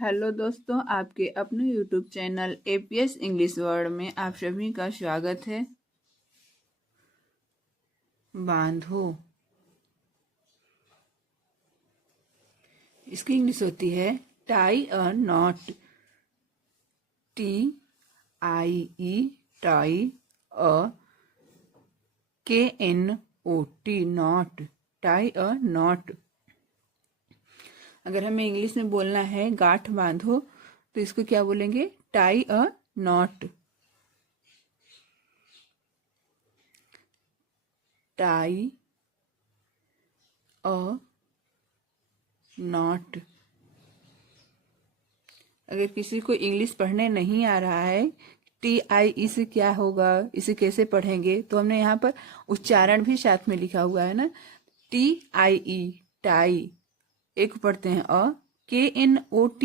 Hello दोस्तों, आपके अपने YouTube channel APS English word में आप सभी का स्वागत है। बांधो, इसकी इंग्लिश होती है tie a not. TIE, tie, a KNOT, not, tie a not. अगर हमें इंग्लिश में बोलना है गांठ बांधो तो इसको क्या बोलेंगे? Tie a not. Tie a not. अगर किसी को इंग्लिश पढ़ने नहीं आ रहा है, TIE से क्या होगा, इसे कैसे पढ़ेंगे, तो हमने यहाँ पर उच्चारण भी साथ में लिखा हुआ है ना। TIE, टाई, एक पढ़ते हैं अ। KNOT,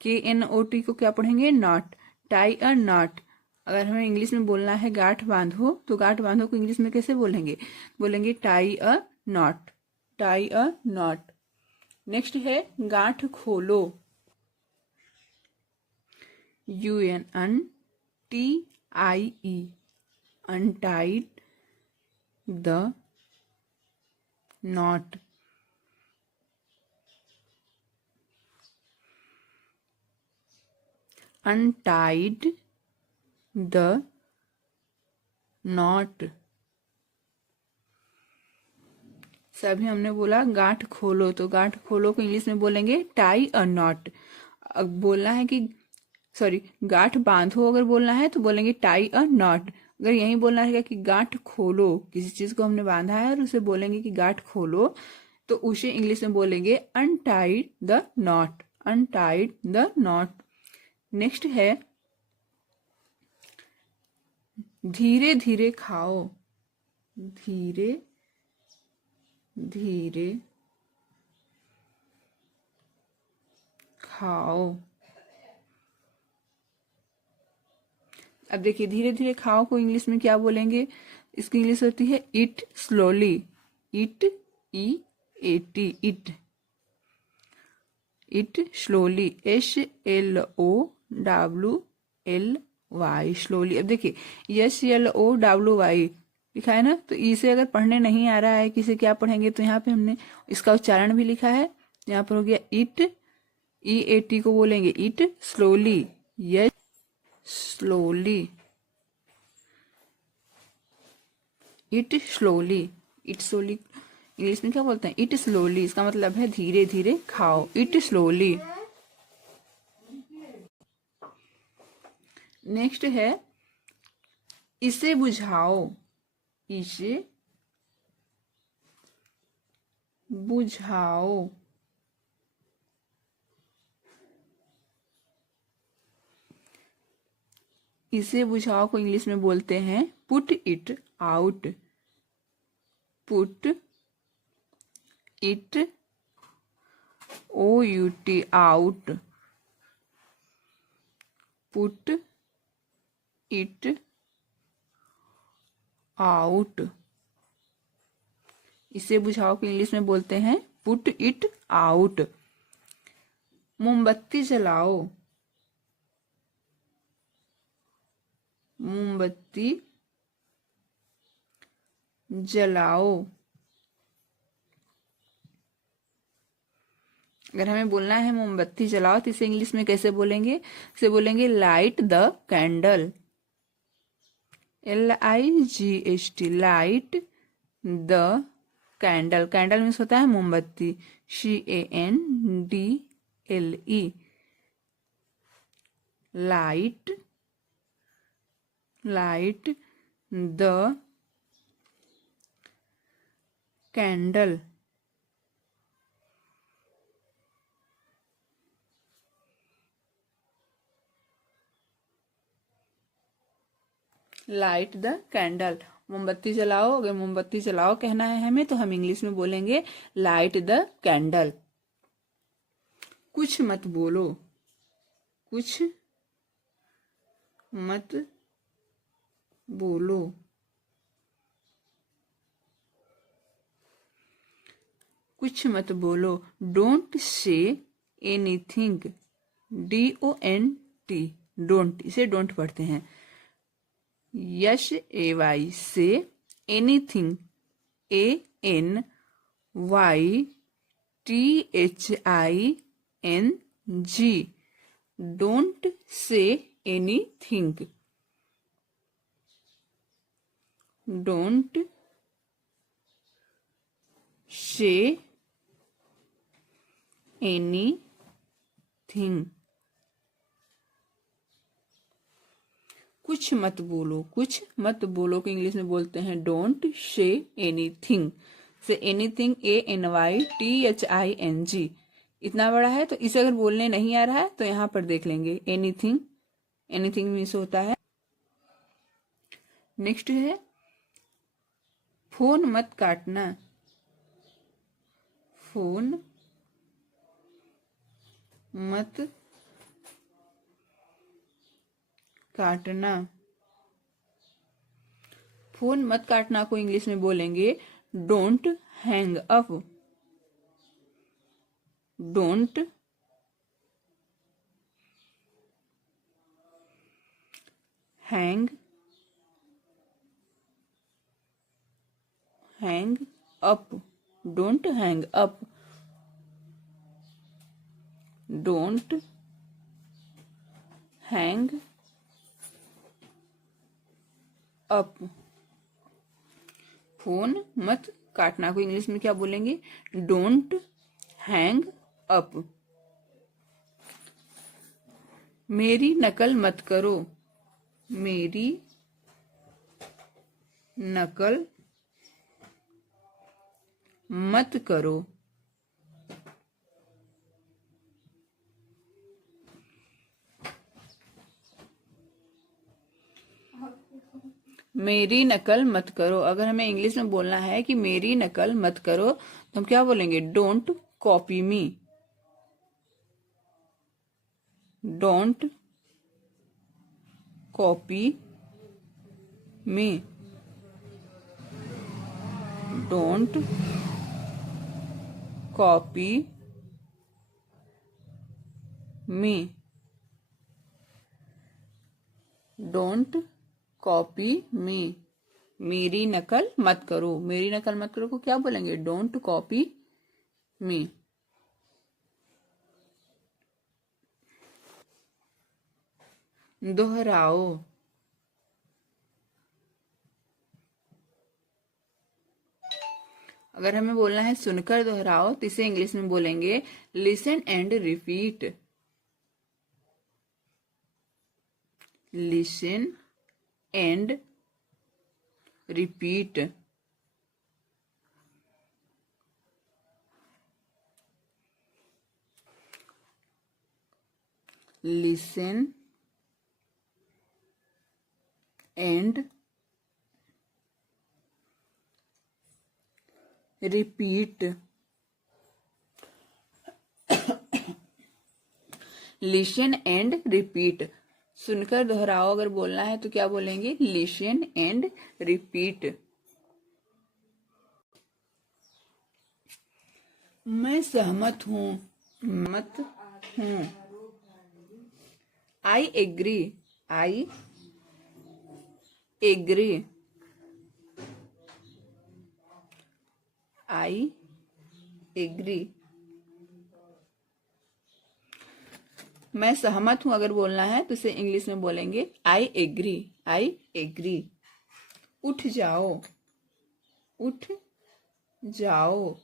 KNOT को क्या पढ़ेंगे? Not, tie a not. अगर हमें इंग्लिश में बोलना है गांठ बांधो तो गांठ बांधो को इंग्लिश में कैसे बोलेंगे? बोलेंगे tie a not, tie a not. Next है गांठ खोलो। UNTIE, untied the knot. Untied the knot। सभी हमने बोला गांठ खोलो, तो गांठ खोलो को इंग्लिश में बोलेंगे टाई अ नॉट। अब बोलना है कि सॉरी, गांठ बांधो अगर बोलना है तो बोलेंगे टाई अ नॉट। अगर यही बोलना है कि गांठ खोलो, किसी चीज को हमने बांधा है और उसे बोलेंगे कि गांठ खोलो, तो उसे इंग्लिश में बोलेंगे untied the not, untied the not. Next है धीरे धीरे खाओ। धीरे धीरे खाओ। अब देखिए, धीरे धीरे खाओ को इंग्लिश में क्या बोलेंगे? इसकी इंग्लिश होती है it slowly. It, EAT, it, it slowly, SLOWLY, slowly. अब देखिए SLOWY लिखा है ना, तो इसे अगर पढ़ने नहीं आ रहा है किसे, क्या पढ़ेंगे? तो यहाँ पे हमने इसका उच्चारण भी लिखा है। यहाँ पर हो गया इट, EAT को बोलेंगे it slowly, yes slowly, it slowly. It slowly English में क्या बोलते हैं? It slowly. इसका मतलब है धीरे धीरे खाओ, इट स्लोली। नेक्स्ट है इसे बुझाओ। इसे बुझाओ। इसे बुझाओ को इंग्लिश में बोलते हैं put it out. Put it, OUT, out. Put it out. इसे बुझाओ को इंग्लिश में बोलते हैं पुट इट आउट। मोमबत्ती जलाओ। मोमबत्ती जलाओ। अगर हमें बोलना है मोमबत्ती जलाओ तो इसे इंग्लिश में कैसे बोलेंगे? इसे बोलेंगे light the candle. LIGHT, light the candle. Candle means होता है मोमबत्ती। CANDLE, light, light the candle. Light the candle, मोमबत्ती जलाओ। अगर मोमबत्ती जलाओ कहना है हमें तो हम इंग्लिश में बोलेंगे लाइट द कैंडल। कुछ मत बोलो। कुछ मत बोलो। कुछ मत बोलो, don't say anything. DONT, don't, इसे डोंट पढ़ते हैं। YAY say anything, ANYTHING, don't say anything, don't say anything, कुछ मत बोलो, कुछ मत बोलो को इंग्लिश में बोलते हैं don't say anything. Say anything ANYTHING इतना बड़ा है, तो इसे अगर बोलने नहीं आ रहा है तो यहाँ पर देख लेंगे एनीथिंग, एनीथिंग मीन्स होता है। नेक्स्ट है फोन मत काटना, फोन मत काटना, फोन मत काटना को इंग्लिश में बोलेंगे don't hang up, don't hang up, don't hang up, don't hang up. Phone मत काटना को इंग्लिश में क्या बोलेंगे डोंट हैंग अप। मेरी नकल मत करो, मेरी नकल मत करो, मेरी नकल मत करो। अगर हमें इंग्लिश में बोलना है कि मेरी नकल मत करो तो हम क्या बोलेंगे don't copy me, don't copy me, don't copy me, don't copy me. मेरी नकल मत करो, मेरी नकल मत करो को क्या बोलेंगे डोंट कॉपी मी। दोहराओ, अगर हमें बोलना है सुनकर दोहराओ तो इसे इंग्लिश में बोलेंगे listen and repeat, listen and repeat, listen and repeat, listen and repeat. सुनकर दोहराओ अगर बोलना है तो क्या बोलेंगे लिसन एंड रिपीट। मैं सहमत हूं, मत हूं, I agree, I agree, I agree. मैं सहमत हूं अगर बोलना है तो इसे इंग्लिश में बोलेंगे आई एग्री, आई एग्री। उठ जाओ, उठ जाओ,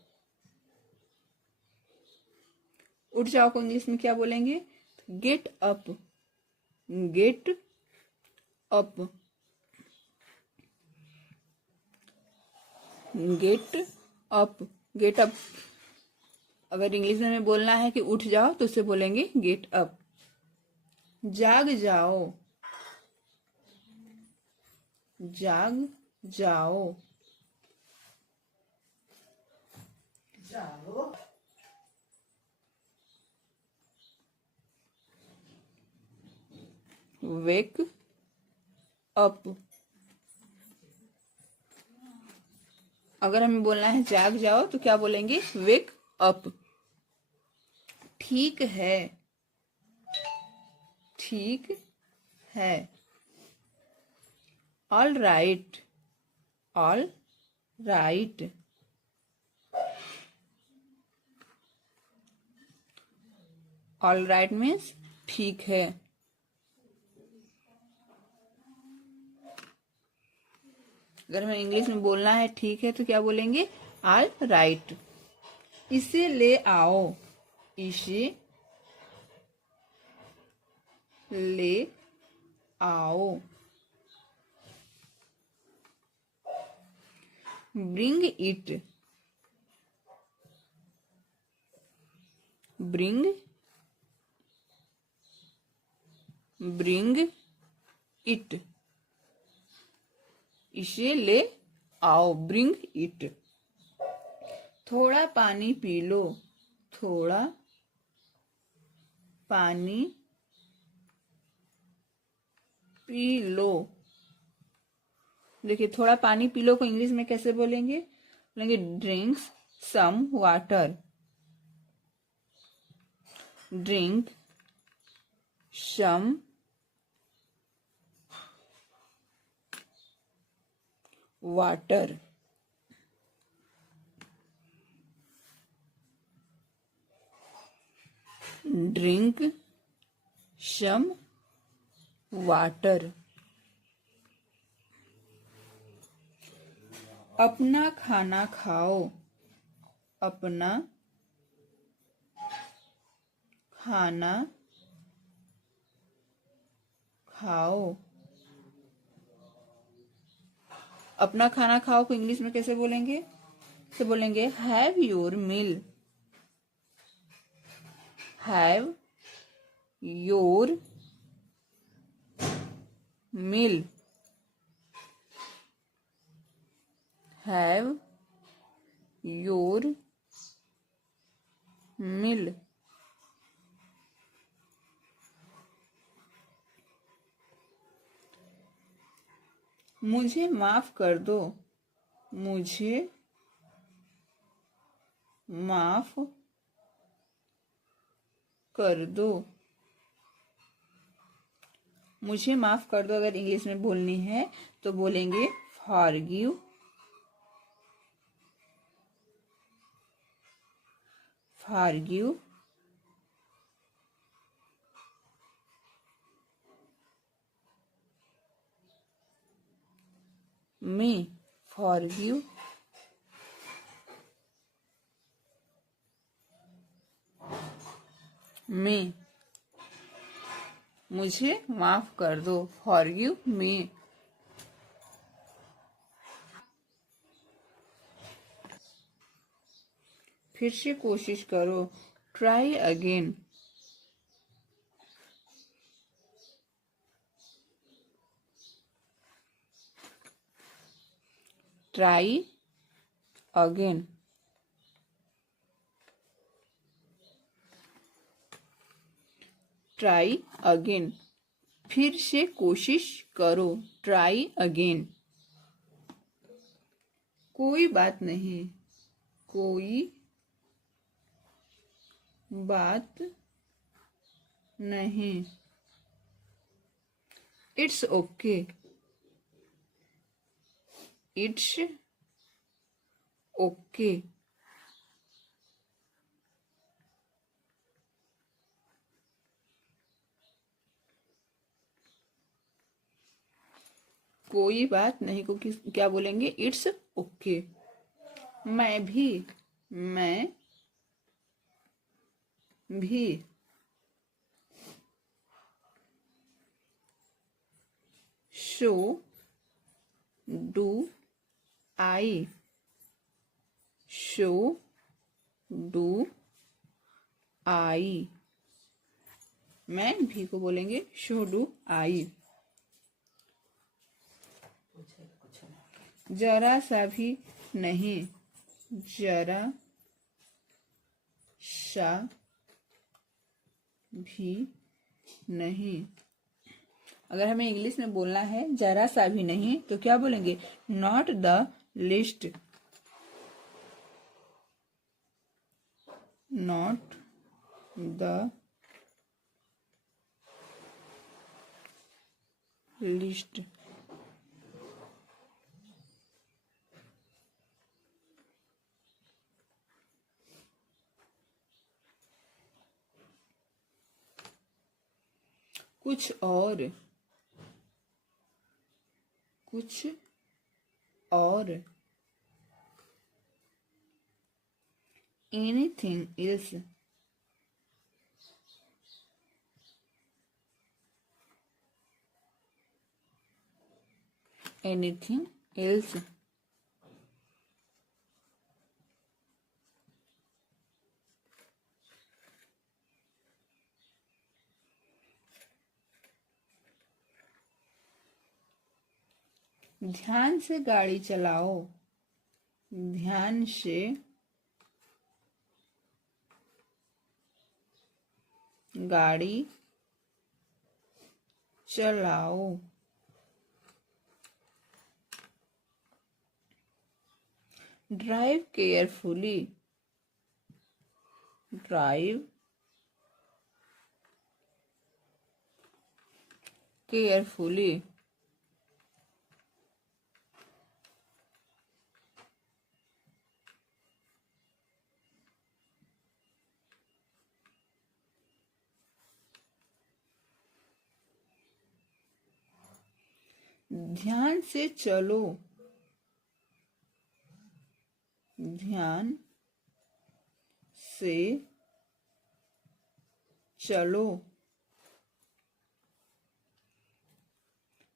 उठ जाओ को इंग्लिश में क्या बोलेंगे get up, get up, get up, get up. अगर इंग्लिश में बोलना है कि उठ जाओ तो उसे बोलेंगे गेट अप। जाग जाओ, जाग जाओ, जाओ, वेक अप। अगर हमें बोलना है जाग जाओ तो क्या बोलेंगे वेक अप। ठीक है, ठीक है। All right, all right. All right means ठीक है। अगर हमें इंग्लिश में बोलना है ठीक है तो क्या बोलेंगे? All right. इसे ले आओ, इसे ले आओ। Bring it, bring bring it. इसे ले आओ, ब्रिंग इट। थोड़ा पानी पी लो, थोड़ा पानी पी लो। देखिए, थोड़ा पानी पी लो को इंग्लिश में कैसे बोलेंगे? बोलेंगे drinks some water, drink some water. Drink some water. अपना खाना खाओ, अपना खाना खाओ। अपना खाना खाओ को इंग्लिश में कैसे बोलेंगे? तो बोलेंगे have your meal, have your meal, have your meal. मुझे माफ कर दो, मुझे माफ कर दो। मुझे माफ कर दो अगर इंग्लिश में बोलनी है तो बोलेंगे forgive, forgive me, forgive me. मुझे माफ कर दो, फॉरगिव मी। फिर से कोशिश करो, try again. Try again. Try again, फिर से कोशिश करो, ट्राई अगेन। कोई बात नहीं, कोई बात नहीं। It's okay, it's okay. कोई बात नहीं को क्या बोलेंगे? It's okay. मैं भी, मैं भी। So do I, so do I. मैं भी को बोलेंगे सो डू आई। जरा सा भी नहीं, जरा सा भी नहीं। अगर हमें इंग्लिश में बोलना है जरा सा भी नहीं तो क्या बोलेंगे? Not the list, not the list. कुछ और, कुछ और। Anything else, anything else. ध्यान से गाड़ी चलाओ, ध्यान से गाड़ी चलाओ। Drive carefully, drive carefully. ध्यान से चलो, ध्यान से चलो,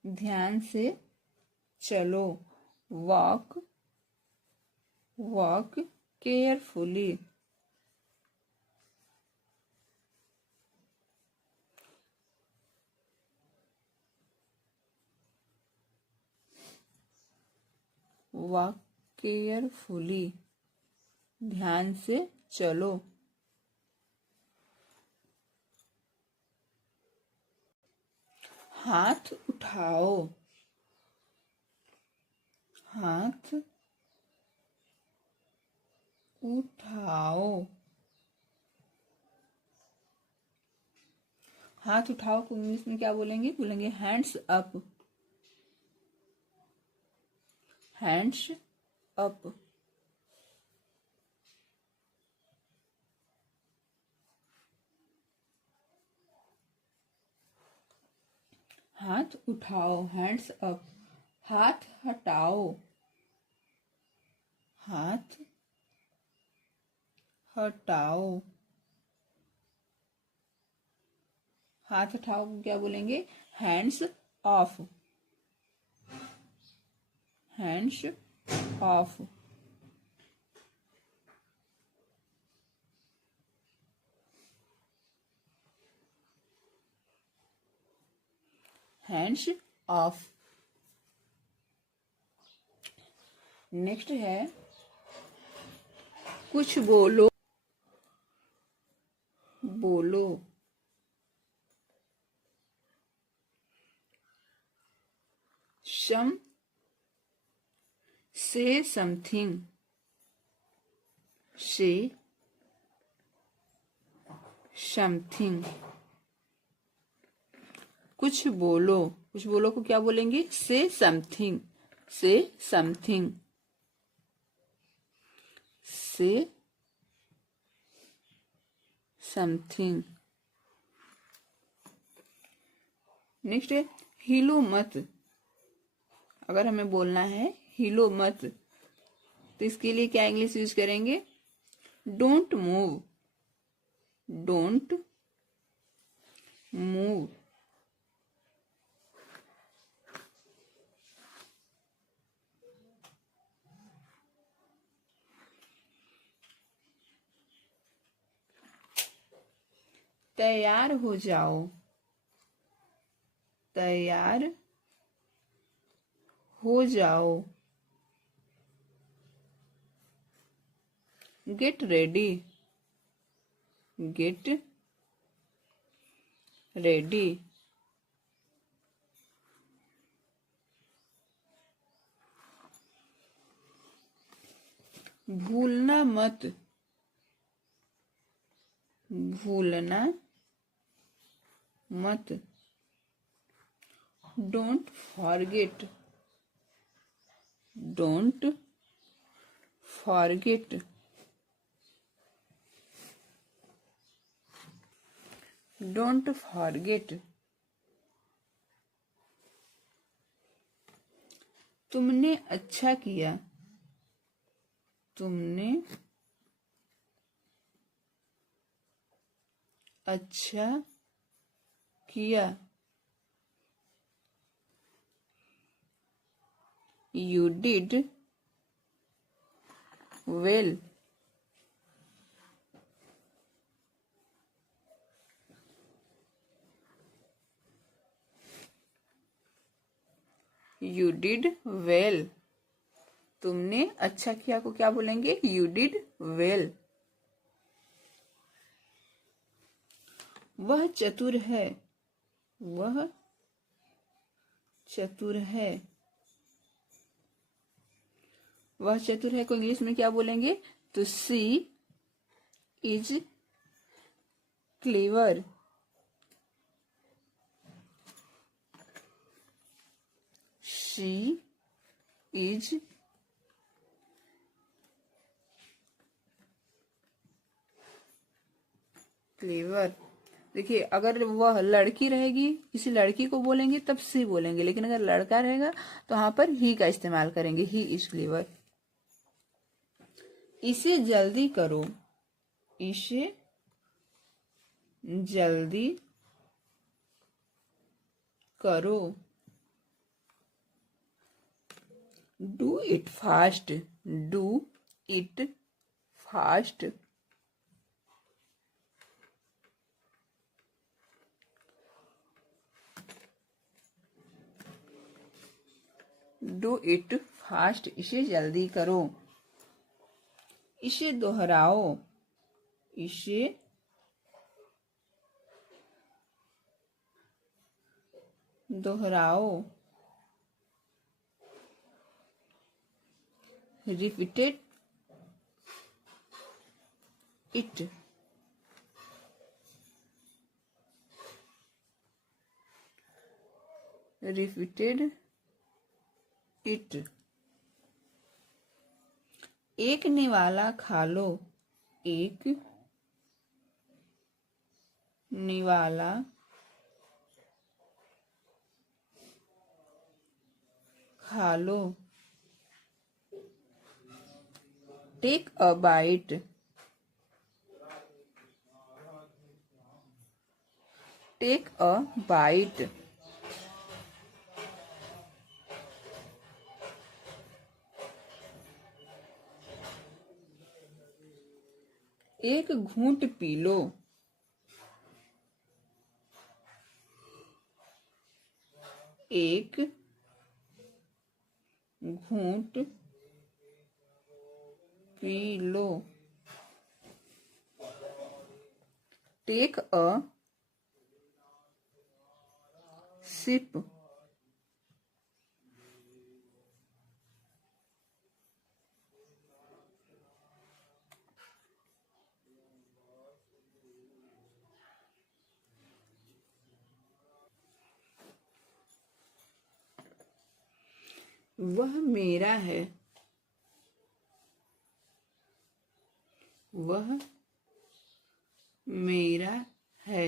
ध्यान से चलो। Walk, walk carefully. Walk carefully, ध्यान से चलो। हाथ उठाओ, हाथ उठाओ। हाथ उठाओ को इंग्लिश में क्या बोलेंगे? बोलेंगे हैंड्स अप, हैंड्स अप। हाथ उठाओ, हैंड्स अप। हाथ हटाओ, हाथ हटाओ। हाथ हटाओ को क्या बोलेंगे? Hands of, hands of. Hands of. Next है कुछ बोलो, बोलो। सम से समथिंग, से समथिंग। कुछ बोलो, कुछ बोलो को क्या बोलेंगे? से समथिंग, से समथिंग, से समथिंग। नेक्स्ट है हिलो मत। अगर हमें बोलना है हिलो मत, तो इसके लिए क्या इंग्लिश यूज करेंगे? Don't move, don't move. तैयार हो जाओ, तैयार हो जाओ। Get ready, get ready. भूलना मत, भूलना मत। Don't forget, don't forget, don't forget. तुमने अच्छा किया, तुमने अच्छा किया। You did well, you did well। तुमने अच्छा किया को क्या बोलेंगे? You did well। वह चतुर है, वह चतुर है। वह चतुर है को इंग्लिश में क्या बोलेंगे? तो she is clever, she is clever. देखिए, अगर वह लड़की रहेगी, किसी लड़की को बोलेंगे तब सी बोलेंगे, लेकिन अगर लड़का रहेगा तो यहाँ पर ही का इस्तेमाल करेंगे, ही इज क्लेवर। इसे जल्दी करो, इसे जल्दी करो। Do it fast, do it fast. Do it fast, इसे जल्दी करो। इसे दोहराओ, इसे दोहराओ। Repeated it, repeated it. एक निवाला खा लो, एक निवाला खा लो। Take a bite, take a bite. एक घूंट पी लो, एक घूंट पी लो। टेक अ सिप, वह मेरा है, वह मेरा है।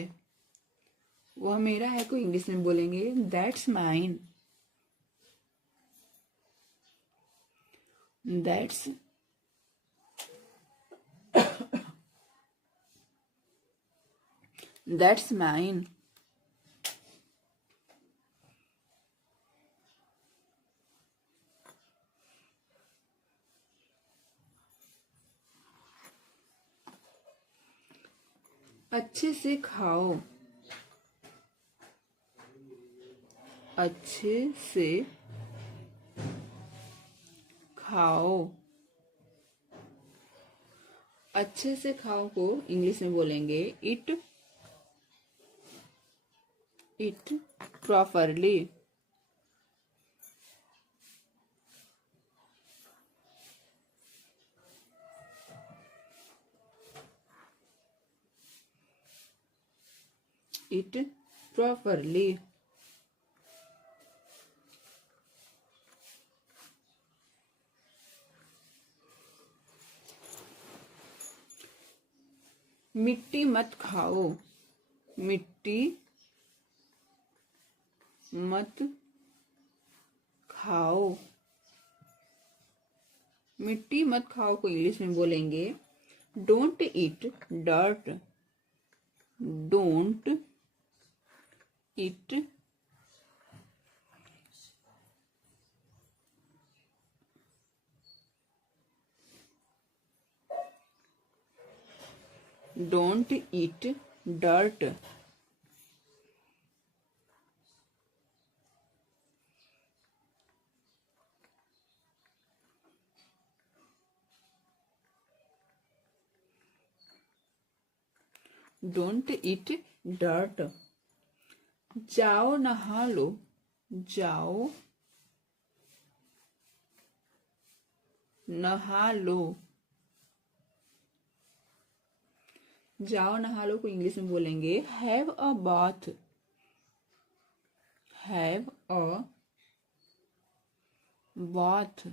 वह मेरा है को इंग्लिश में बोलेंगे that's mine, that's that's mine. अच्छे से खाओ, अच्छे से खाओ। अच्छे से खाओ को इंग्लिश में बोलेंगे इट प्रॉपरली, इट प्रॉपरली। मिट्टी मत खाओ, मिट्टी मत खाओ। मिट्टी मत खाओ को इंग्लिश में बोलेंगे don't eat dirt, don't eat don't eat dirt. Don't eat dirt. जाओ नहा लो, जाओ नहा लो। जाओ नहा लो को इंग्लिश में बोलेंगे have a bath, have a bath.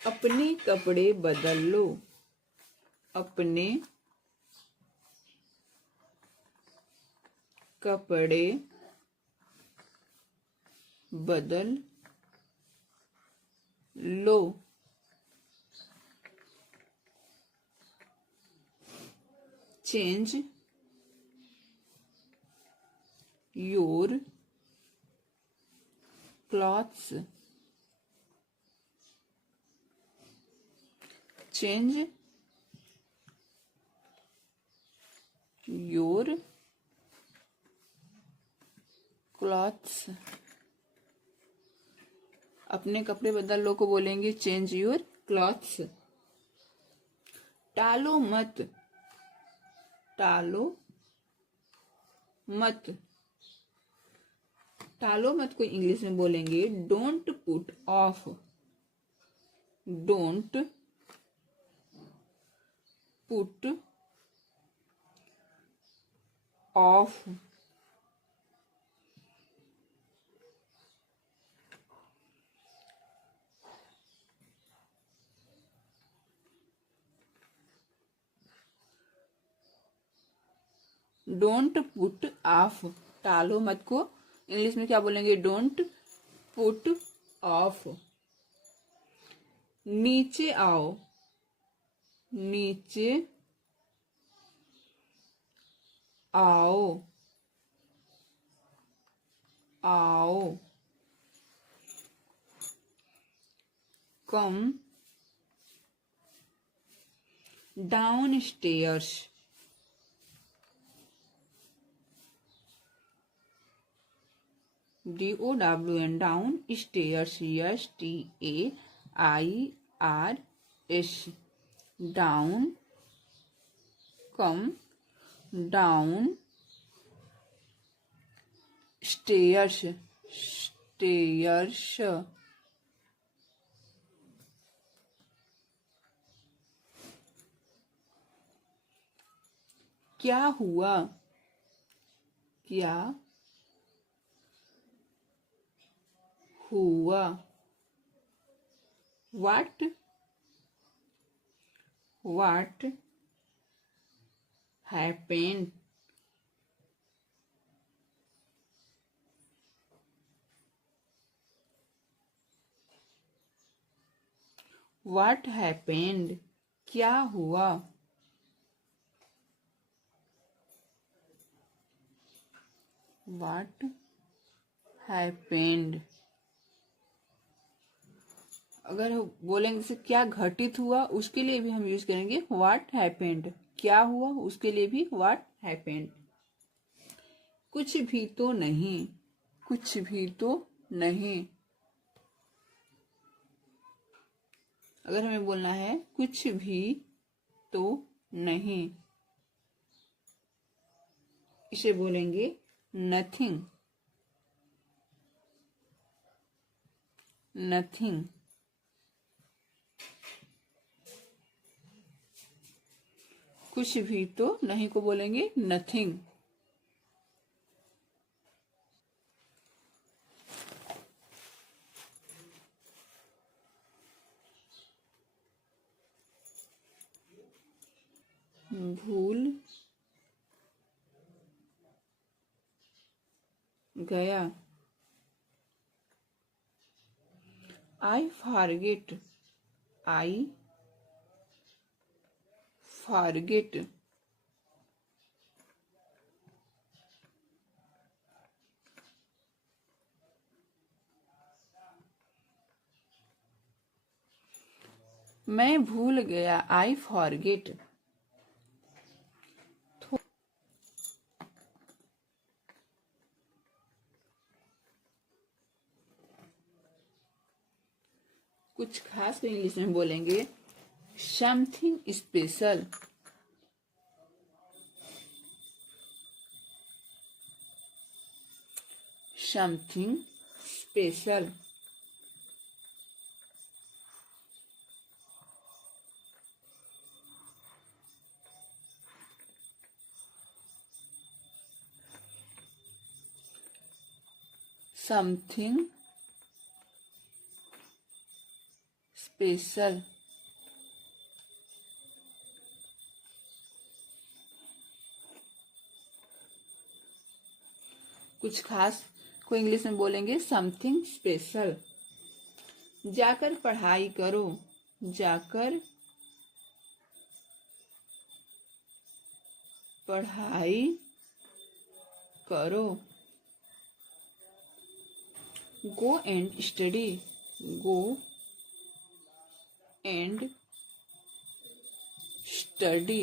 अपने कपड़े बदल लो, अपने कपड़े बदल लो। Change your clothes, change your clothes. अपने कपड़े बदल लो को बोलेंगे चेंज योर क्लॉथ्स। टालो मत, टालो मत। टालो मत को इंग्लिश में बोलेंगे don't put off, don't put off. Don't put off. टालो मत को इंग्लिश में क्या बोलेंगे डोंट पुट ऑफ। नीचे आओ, नीचे आओ, आओ। Come down stairs, DOWN down stairs, STAIRS down. Come down stairs, stairs. क्या हुआ, क्या हुआ। What happened, what happened। क्या हुआ। What happened। अगर बोलेंगे जैसे क्या घटित हुआ उसके लिए भी हम यूज करेंगे व्हाट हैपेंड। क्या हुआ उसके लिए भी व्हाट हैपेंड। कुछ भी तो नहीं, कुछ भी तो नहीं। अगर हमें बोलना है कुछ भी तो नहीं, इसे बोलेंगे नथिंग, नथिंग। कुछ भी तो नहीं को बोलेंगे नथिंग। भूल गया। I forget, I forget. मैं भूल गया, आई फॉरगेट। कुछ खास तो इंग्लिश में बोलेंगे, something special. Something special. Something special. कुछ खास को इंग्लिश में बोलेंगे, समथिंग स्पेशल। जाकर पढ़ाई करो, जाकर पढ़ाई करो। Go and study, go and study.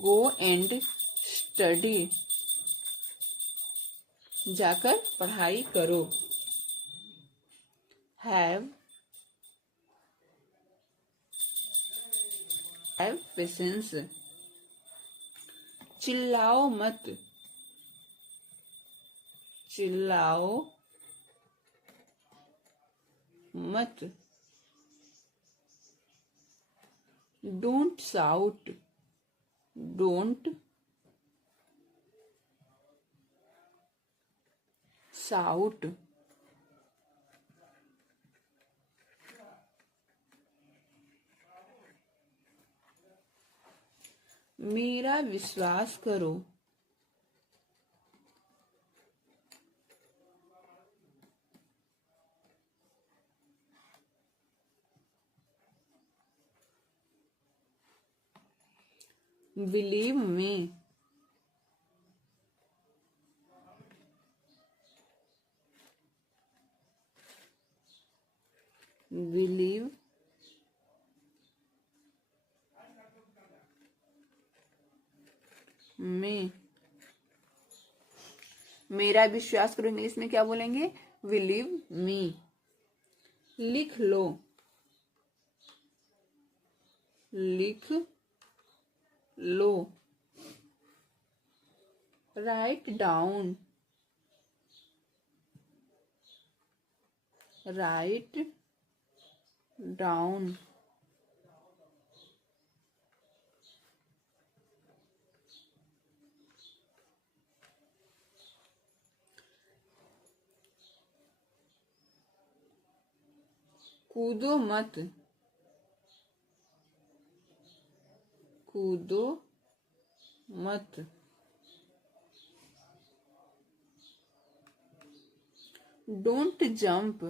Go and study, जाकर पढ़ाई करो। Have patience. चिल्लाओ मत, चिल्लाओ मत। Don't shout, don't shout. मेरा विश्वास करो, बिलीव में। बिलीव में। मेरा विश्वास करो इंग्लिश में क्या बोलेंगे, बिलीव मी। लिख लो, लिख लो। Write down, write down. कूदो मत, कूदो मत। Don't jump,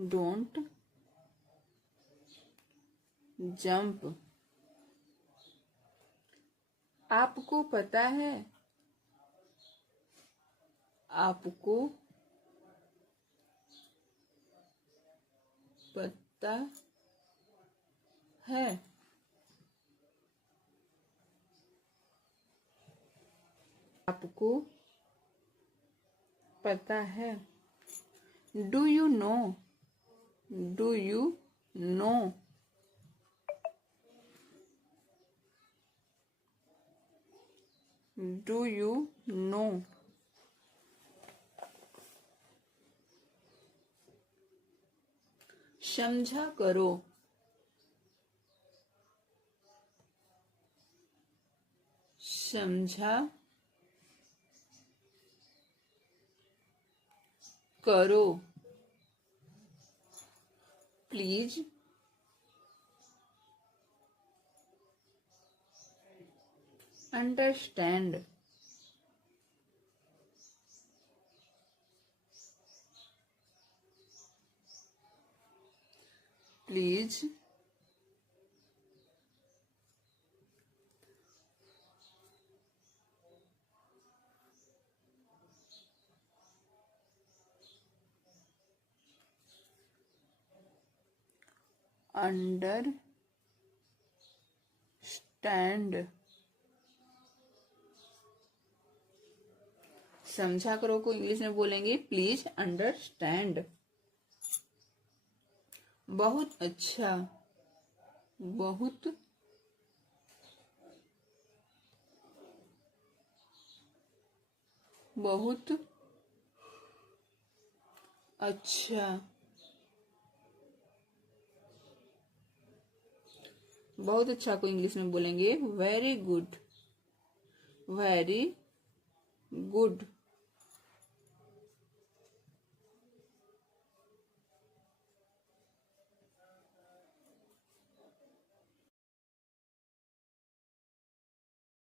don't jump. आपको पता है, आपको पता है। आपको पता है। Do you know, do you know. Do you know. समझा करो, समझा करो, प्लीज अंडरस्टैंड, प्लीज अंडरस्टैंड। समझा करो को इंग्लिश में बोलेंगे प्लीज अंडरस्टैंड। बहुत अच्छा, बहुत बहुत अच्छा, बहुत अच्छा को इंग्लिश में बोलेंगे वेरी गुड, वेरी गुड।